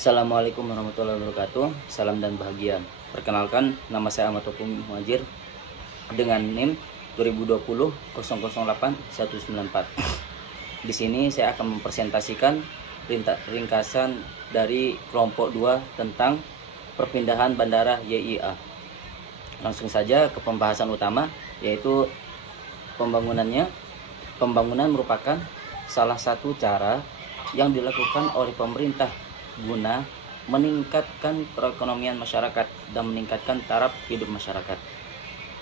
Assalamualaikum warahmatullahi wabarakatuh. Salam dan bahagia. Perkenalkan, nama saya Ahmad Topung Muhajir dengan NIM 2020-008-194. Di sini saya akan mempresentasikan ringkasan dari kelompok 2 tentang perpindahan bandara YIA. Langsung saja ke pembahasan utama, yaitu pembangunannya. Pembangunan merupakan salah satu cara yang dilakukan oleh pemerintah guna meningkatkan perekonomian masyarakat dan meningkatkan taraf hidup masyarakat.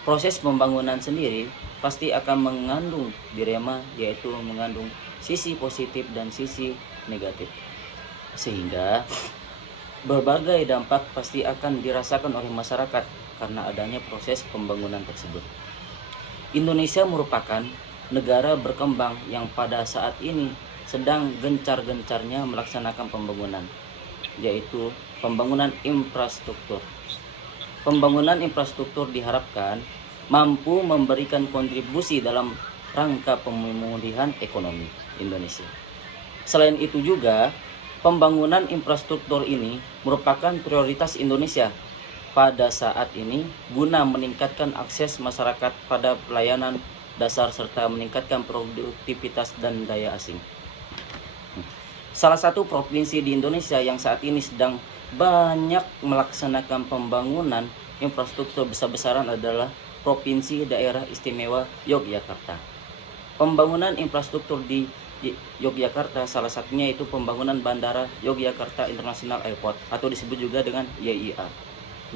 Proses pembangunan sendiri pasti akan mengandung dilema, yaitu mengandung sisi positif dan sisi negatif. Sehingga berbagai dampak pasti akan dirasakan oleh masyarakat karena adanya proses pembangunan tersebut. Indonesia merupakan negara berkembang yang pada saat ini sedang gencar-gencarnya melaksanakan pembangunan, yaitu pembangunan infrastruktur. Pembangunan infrastruktur diharapkan mampu memberikan kontribusi dalam rangka pemulihan ekonomi Indonesia. Selain itu juga, pembangunan infrastruktur ini merupakan prioritas Indonesia pada saat ini guna meningkatkan akses masyarakat pada pelayanan dasar serta meningkatkan produktivitas dan daya asing. Salah satu provinsi di Indonesia yang saat ini sedang banyak melaksanakan pembangunan infrastruktur besar-besaran adalah Provinsi Daerah Istimewa Yogyakarta. Pembangunan infrastruktur di Yogyakarta salah satunya itu pembangunan Bandara Yogyakarta International Airport atau disebut juga dengan YIA.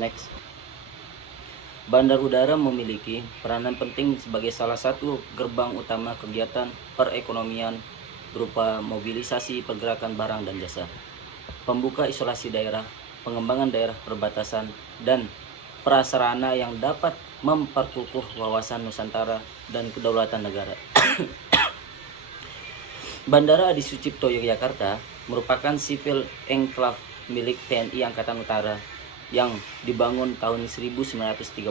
Next. Bandar udara memiliki peranan penting sebagai salah satu gerbang utama kegiatan perekonomian berupa mobilisasi pergerakan barang dan jasa, pembuka isolasi daerah, pengembangan daerah perbatasan, dan prasarana yang dapat memperkukuh wawasan Nusantara dan kedaulatan negara. Bandara Adi Sucipto Yogyakarta merupakan civil enclave milik TNI Angkatan Udara yang dibangun tahun 1938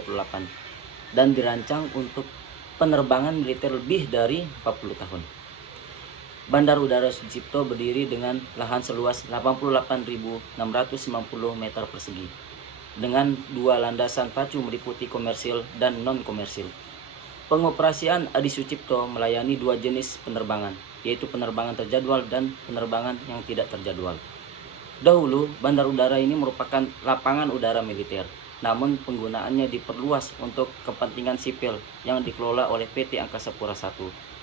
dan dirancang untuk penerbangan militer lebih dari 40 tahun. Bandar Udara Sucipto berdiri dengan lahan seluas 88.690 meter persegi dengan 2 landasan pacu meliputi komersil dan non-komersil. Pengoperasian Adi Sucipto melayani 2 jenis penerbangan, yaitu penerbangan terjadwal dan penerbangan yang tidak terjadwal. Dahulu, bandar udara ini merupakan lapangan udara militer, namun penggunaannya diperluas untuk kepentingan sipil yang dikelola oleh PT Angkasa Pura I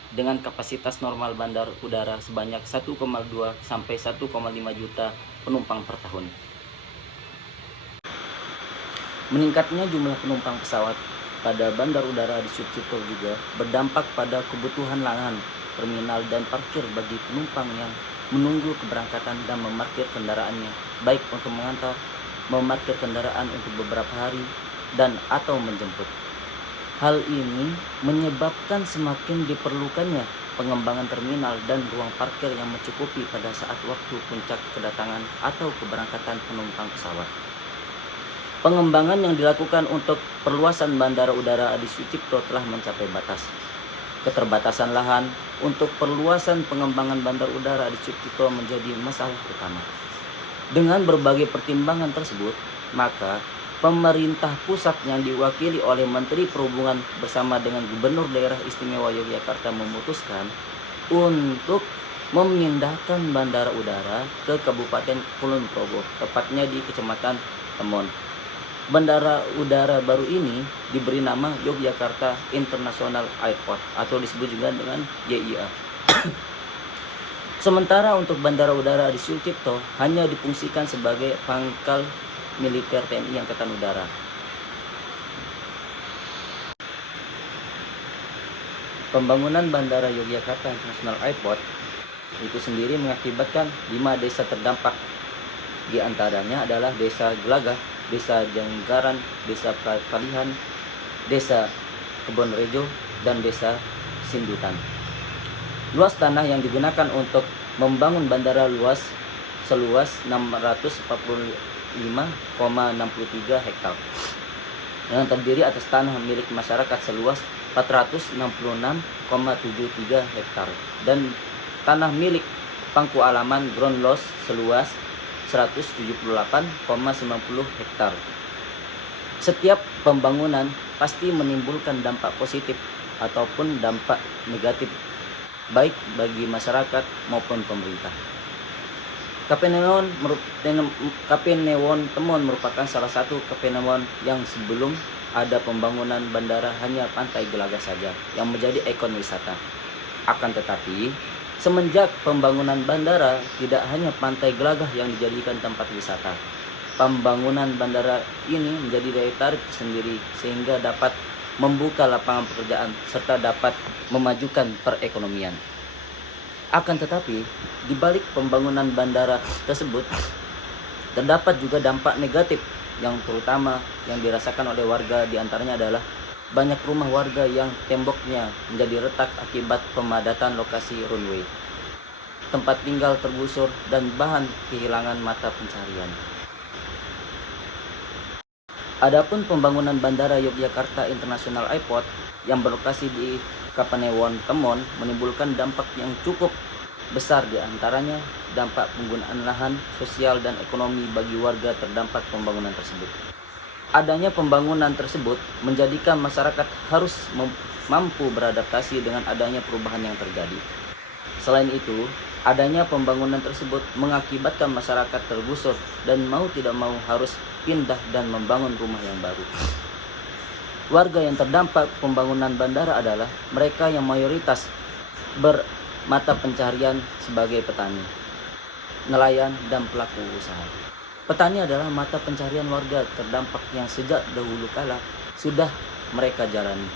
dengan kapasitas normal bandar udara sebanyak 1,2 sampai 1,5 juta penumpang per tahun. Meningkatnya jumlah penumpang pesawat pada bandar udara di Sucipto juga berdampak pada kebutuhan lahan, terminal, dan parkir bagi penumpang yang menunggu keberangkatan dan memarkir kendaraannya, baik untuk mengantar, memarkir kendaraan untuk beberapa hari, dan atau menjemput. Hal ini menyebabkan semakin diperlukannya pengembangan terminal dan ruang parkir yang mencukupi pada saat waktu puncak kedatangan atau keberangkatan penumpang pesawat. Pengembangan yang dilakukan untuk perluasan Bandara Udara Adi Sucipto telah mencapai batas. Keterbatasan lahan untuk perluasan pengembangan bandar udara di Sucipto menjadi masalah utama. Dengan berbagai pertimbangan tersebut, maka pemerintah pusat yang diwakili oleh Menteri Perhubungan bersama dengan Gubernur Daerah Istimewa Yogyakarta memutuskan untuk memindahkan bandara udara ke Kabupaten Kulon Progo, tepatnya di Kecamatan Temon. Bandara udara baru ini diberi nama Yogyakarta International Airport atau disebut juga dengan YIA. Sementara untuk bandara udara di Sucipto hanya difungsikan sebagai pangkal militer TNI Angkatan Udara. Pembangunan Bandara Yogyakarta International Airport itu sendiri mengakibatkan 5 desa terdampak. Di antaranya adalah Desa Gelagah, Desa Janggaran, Desa Palihan, Desa Kebonrejo, dan Desa Sindutan. Luas tanah yang digunakan untuk membangun bandara seluas 645,63 hektar yang terdiri atas tanah milik masyarakat seluas 466,73 hektar dan tanah milik pangku alaman ground loss seluas 178,90 hektar. Setiap pembangunan pasti menimbulkan dampak positif ataupun dampak negatif baik bagi masyarakat maupun pemerintah. Kapanewon Temon merupakan salah satu kapanewon yang sebelum ada pembangunan bandara hanya pantai Gelagah saja yang menjadi ikon wisata. Akan tetapi, semenjak pembangunan bandara, tidak hanya pantai Gelagah yang dijadikan tempat wisata. Pembangunan bandara ini menjadi daya tarik sendiri sehingga dapat membuka lapangan pekerjaan serta dapat memajukan perekonomian. Akan tetapi, di balik pembangunan bandara tersebut, terdapat juga dampak negatif yang terutama yang dirasakan oleh warga, diantaranya adalah banyak rumah warga yang temboknya menjadi retak akibat pemadatan lokasi runway. Tempat tinggal tergusur dan bahan kehilangan mata pencarian. Adapun pembangunan Bandara Yogyakarta International Airport yang berlokasi di Kapanewon Temon menimbulkan dampak yang cukup besar, diantaranya dampak penggunaan lahan, sosial dan ekonomi bagi warga terdampak pembangunan tersebut. Adanya pembangunan tersebut menjadikan masyarakat harus mampu beradaptasi dengan adanya perubahan yang terjadi. Selain itu, adanya pembangunan tersebut mengakibatkan masyarakat tergusur dan mau tidak mau harus pindah dan membangun rumah yang baru. Warga yang terdampak pembangunan bandara adalah mereka yang mayoritas bermata pencarian sebagai petani, nelayan, dan pelaku usaha. Petani adalah mata pencarian warga terdampak yang sejak dahulu kala sudah mereka jalani.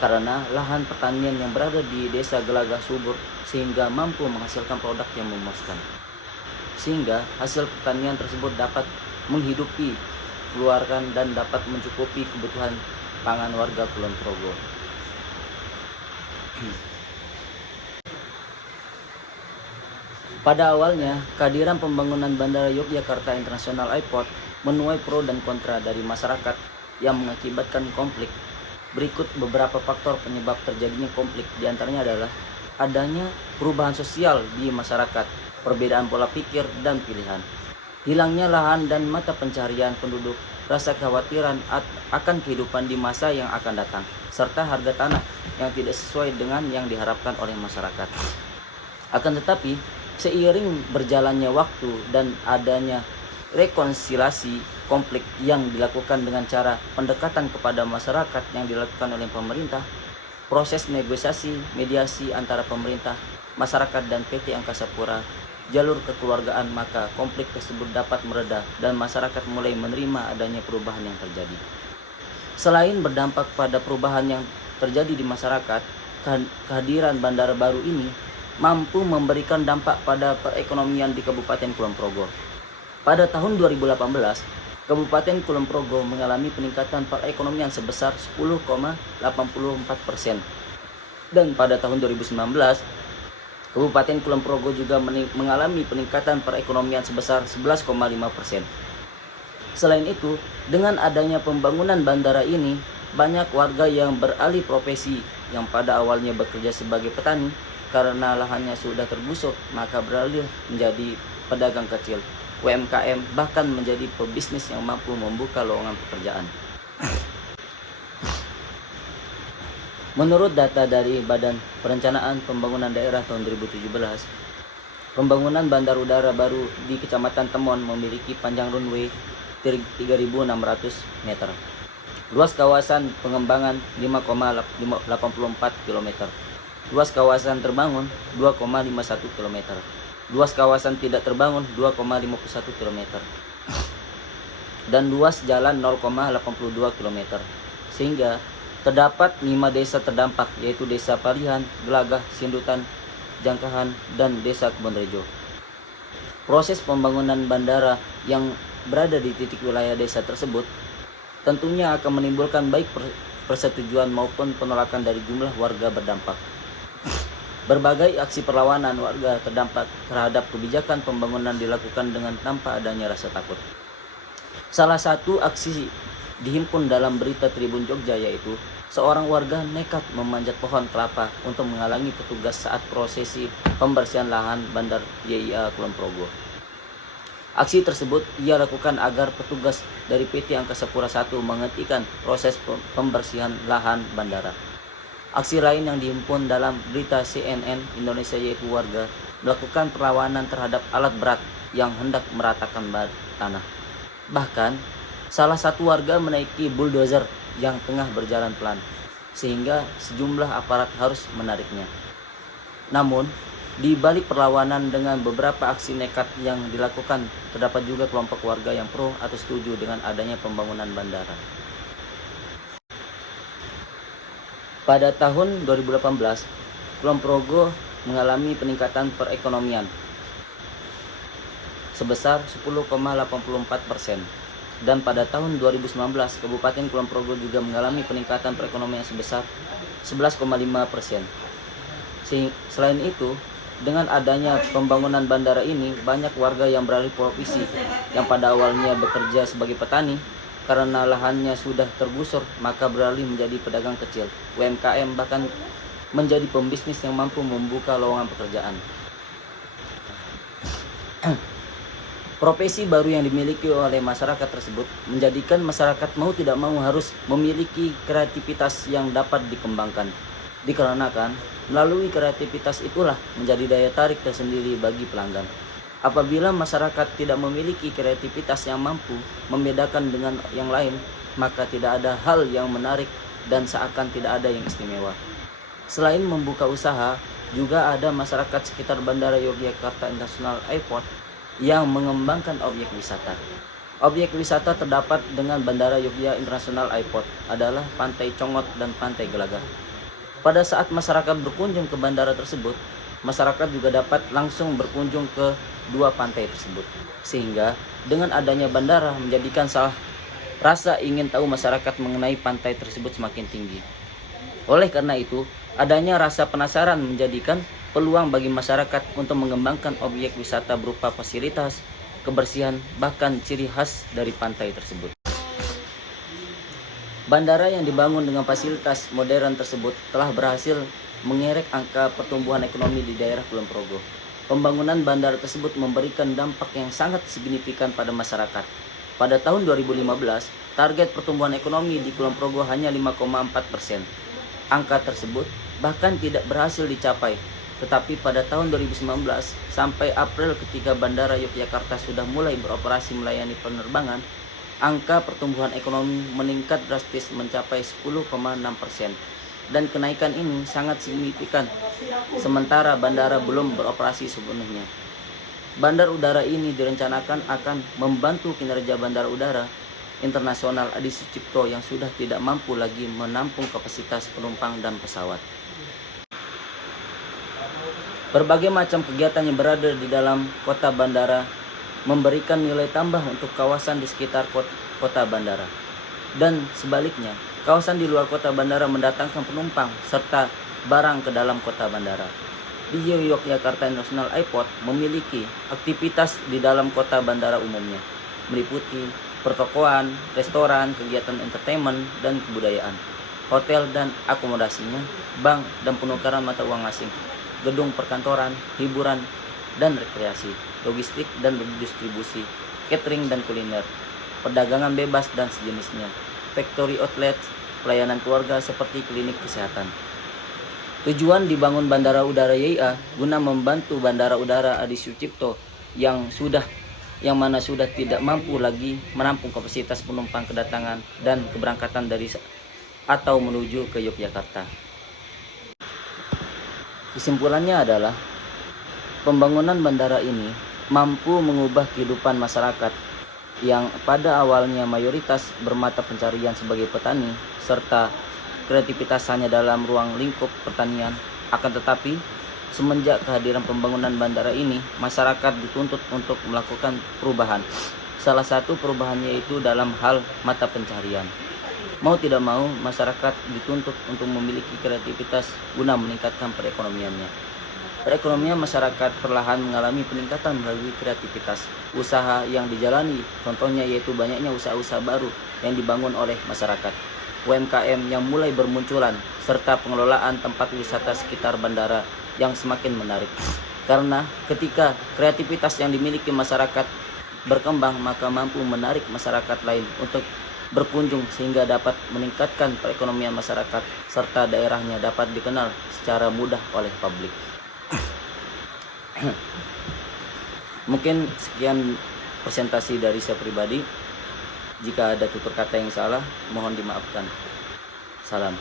Karena lahan pertanian yang berada di desa Gelagah subur sehingga mampu menghasilkan produk yang memuaskan. Sehingga hasil pertanian tersebut dapat menghidupi keluarga dan dapat mencukupi kebutuhan pangan warga Kulon Progo. Pada awalnya, kehadiran pembangunan Bandara Yogyakarta International Airport menuai pro dan kontra dari masyarakat yang mengakibatkan konflik. Berikut beberapa faktor penyebab terjadinya konflik, diantaranya adalah adanya perubahan sosial di masyarakat, perbedaan pola pikir dan pilihan, hilangnya lahan dan mata pencarian penduduk, rasa kekhawatiran akan kehidupan di masa yang akan datang, serta harga tanah yang tidak sesuai dengan yang diharapkan oleh masyarakat. Akan tetapi, seiring berjalannya waktu dan adanya rekonsiliasi konflik yang dilakukan dengan cara pendekatan kepada masyarakat yang dilakukan oleh pemerintah, proses negosiasi mediasi antara pemerintah, masyarakat dan PT Angkasa Pura, jalur kekeluargaan, maka konflik tersebut dapat mereda dan masyarakat mulai menerima adanya perubahan yang terjadi. Selain berdampak pada perubahan yang terjadi di masyarakat, kehadiran bandara baru ini mampu memberikan dampak pada perekonomian di Kabupaten Kulon Progo. Pada tahun 2018, Kabupaten Kulon Progo mengalami peningkatan perekonomian sebesar 10,84%. Dan pada tahun 2019, Kabupaten Kulon Progo juga mengalami peningkatan perekonomian sebesar 11,5%. Selain itu, dengan adanya pembangunan bandara ini, banyak warga yang beralih profesi yang pada awalnya bekerja sebagai petani karena lahannya sudah tergusur, maka beralih menjadi pedagang kecil, UMKM, bahkan menjadi pebisnis yang mampu membuka lowongan pekerjaan. Menurut data dari Badan Perencanaan Pembangunan Daerah tahun 2017, pembangunan bandar udara baru di Kecamatan Temon memiliki panjang runway 3.600 meter. Luas kawasan pengembangan 5,84 km. Luas kawasan terbangun 2,51 km. Luas kawasan tidak terbangun 2,51 km. Dan luas jalan 0,82 km. Sehingga terdapat 5 desa terdampak, yaitu Desa Palihan, Gelagah, Sindutan, Jangkahan, dan Desa Kebonrejo. Proses pembangunan bandara yang berada di titik wilayah desa tersebut tentunya akan menimbulkan baik persetujuan maupun penolakan dari jumlah warga berdampak. Berbagai aksi perlawanan warga terdampak terhadap kebijakan pembangunan dilakukan dengan tanpa adanya rasa takut. Salah satu aksi dihimpun dalam berita Tribun Jogja yaitu seorang warga nekat memanjat pohon kelapa untuk menghalangi petugas saat prosesi pembersihan lahan Bandar YIA Kulon Progo. Aksi tersebut ia lakukan agar petugas dari PT Angkasa Pura I menghentikan proses pembersihan lahan bandara. Aksi lain yang dihimpun dalam berita CNN Indonesia yaitu warga melakukan perlawanan terhadap alat berat yang hendak meratakan tanah. Bahkan, salah satu warga menaiki bulldozer yang tengah berjalan pelan, sehingga sejumlah aparat harus menariknya. Namun, di balik perlawanan dengan beberapa aksi nekat yang dilakukan, terdapat juga kelompok warga yang pro atau setuju dengan adanya pembangunan bandara. Pada tahun 2018, Kulon Progo mengalami peningkatan perekonomian sebesar 10,84%. Dan pada tahun 2019, Kabupaten Kulon Progo juga mengalami peningkatan perekonomian sebesar 11,5%. Selain itu, dengan adanya pembangunan bandara ini, banyak warga yang beralih profesi yang pada awalnya bekerja sebagai petani karena lahannya sudah tergusur, maka beralih menjadi pedagang kecil, UMKM, bahkan menjadi pembisnis yang mampu membuka lowongan pekerjaan. Profesi baru yang dimiliki oleh masyarakat tersebut menjadikan masyarakat mau tidak mau harus memiliki kreativitas yang dapat dikembangkan. Dikarenakan melalui kreativitas itulah menjadi daya tarik tersendiri bagi pelanggan. Apabila masyarakat tidak memiliki kreativitas yang mampu membedakan dengan yang lain, maka tidak ada hal yang menarik dan seakan tidak ada yang istimewa. Selain membuka usaha, juga ada masyarakat sekitar Bandara Yogyakarta International Airport yang mengembangkan objek wisata. Objek wisata terdapat dengan Bandara Yogyakarta International Airport adalah Pantai Congot dan Pantai Gelagar. Pada saat masyarakat berkunjung ke bandara tersebut, masyarakat juga dapat langsung berkunjung ke dua pantai tersebut. Sehingga dengan adanya bandara menjadikan rasa ingin tahu masyarakat mengenai pantai tersebut semakin tinggi. Oleh karena itu, adanya rasa penasaran menjadikan peluang bagi masyarakat untuk mengembangkan objek wisata berupa fasilitas, kebersihan, bahkan ciri khas dari pantai tersebut. Bandara yang dibangun dengan fasilitas modern tersebut telah berhasil mengerek angka pertumbuhan ekonomi di daerah Kulon Progo. Pembangunan bandara tersebut memberikan dampak yang sangat signifikan pada masyarakat. Pada tahun 2015, target pertumbuhan ekonomi di Kulon Progo hanya 5,4%. Angka tersebut bahkan tidak berhasil dicapai. Tetapi pada tahun 2019 sampai April ketika Bandara Yogyakarta sudah mulai beroperasi melayani penerbangan, angka pertumbuhan ekonomi meningkat drastis mencapai 10,6%. Dan kenaikan ini sangat signifikan, sementara bandara belum beroperasi sepenuhnya. Bandar udara ini direncanakan akan membantu kinerja bandara udara internasional Adi Sucipto yang sudah tidak mampu lagi menampung kapasitas penumpang dan pesawat. Berbagai macam kegiatan yang berada di dalam kota bandara memberikan nilai tambah untuk kawasan di sekitar kota bandara. Dan sebaliknya, kawasan di luar kota bandara mendatangkan penumpang serta barang ke dalam kota bandara. Di Yogyakarta International Airport memiliki aktivitas di dalam kota bandara umumnya, meliputi pertokoan, restoran, kegiatan entertainment, dan kebudayaan, hotel dan akomodasinya, bank dan penukaran mata uang asing, gedung perkantoran, hiburan dan rekreasi, logistik dan distribusi, catering dan kuliner, perdagangan bebas dan sejenisnya, factory outlet, pelayanan keluarga seperti klinik kesehatan. Tujuan dibangun Bandara Udara YIA guna membantu Bandara Udara Adi Sucipto yang mana sudah tidak mampu lagi menampung kapasitas penumpang kedatangan dan keberangkatan dari atau menuju ke Yogyakarta. Kesimpulannya adalah pembangunan bandara ini mampu mengubah kehidupan masyarakat yang pada awalnya mayoritas bermata pencarian sebagai petani serta kreativitas hanya dalam ruang lingkup pertanian. Akan tetapi, semenjak kehadiran pembangunan bandara ini, masyarakat dituntut untuk melakukan perubahan. Salah satu perubahannya yaitu dalam hal mata pencarian. Mau tidak mau, masyarakat dituntut untuk memiliki kreativitas guna meningkatkan perekonomiannya. Perekonomian masyarakat perlahan mengalami peningkatan melalui kreativitas usaha yang dijalani. Contohnya yaitu banyaknya usaha-usaha baru yang dibangun oleh masyarakat, UMKM yang mulai bermunculan, serta pengelolaan tempat wisata sekitar bandara yang semakin menarik. Karena ketika kreativitas yang dimiliki masyarakat berkembang, maka mampu menarik masyarakat lain untuk berkunjung sehingga dapat meningkatkan perekonomian masyarakat serta daerahnya dapat dikenal secara mudah oleh publik. Mungkin sekian presentasi dari saya pribadi. Jika ada tutur kata yang salah, mohon dimaafkan. Salam.